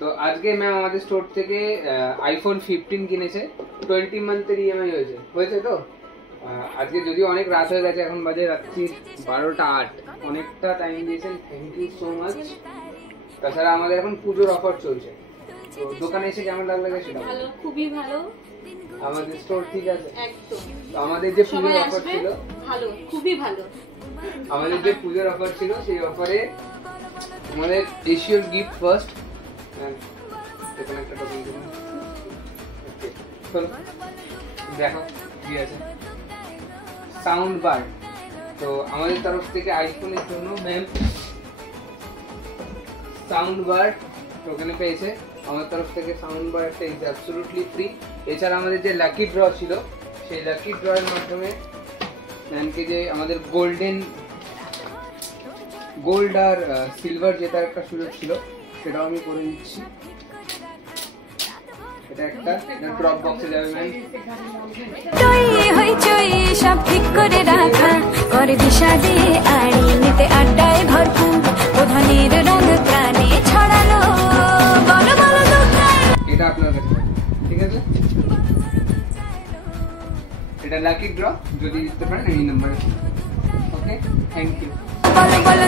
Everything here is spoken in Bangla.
তো আজকে ম্যাম আমাদের স্টোর থেকে আইফোন 15 কিনেছে, 20 মান্থের ইএমআই হয়েছে তো। আজকে যদিও অনেক রাত হয়ে গেছে, এখন বাজে রাত্রি 12টা 8, অনেকটা টাইম দিয়েছেন, থ্যাংক ইউ সো মাচ। তাছাড়া আমাদের এখন পুজোর অফার চলছে, তো দোকানে এসে কেমন লাগলো সেটা ভালো, খুবই ভালো। আমাদের স্টোর ঠিক আছে একদম। আমাদের যে পুজোর অফার ছিল, ভালো, খুবই ভালো। আমাদের যে পুজোর অফার ছিল সেই অফারে আমাদের এশিয়ার গিফট ফার্স্ট এখানে একটা টপিক দিলাম, দেখো কি আছে, সাউন্ড বার। তো আমাদের তরফ থেকে আইফোনের জন্য ম্যাম সাউন্ড বার ওখানে পেয়েছে। আমার তরফ থেকে সাউন্ড বার একটা ইজ অ্যাবসলিউটলি ফ্রি। এছাড়া আমাদের যে লাকি ড্র ছিল, সেই লাকি ড্রয়ের মাধ্যমে ম্যামকে যে আমাদের গোল্ড আর সিলভার জেতার একটা সুযোগ ছিল, সেটাও আমি করে দিচ্ছি। এটা একটা ড্রপ বক্সে যাবে ম্যাম। সব ঠিক করে রাখা করে বিষাদে আড়ি নিতে আড্ডায় ভরপুর প্রধানের রঙ প্রাণে ছড়ালো বলো বলো এটা আপনার কাছে, ঠিক আছে? এটা লাকি ড্র, যদি দিতে পারেন এই নাম্বারে। ওকে, থ্যাংক ইউ। বলো বলো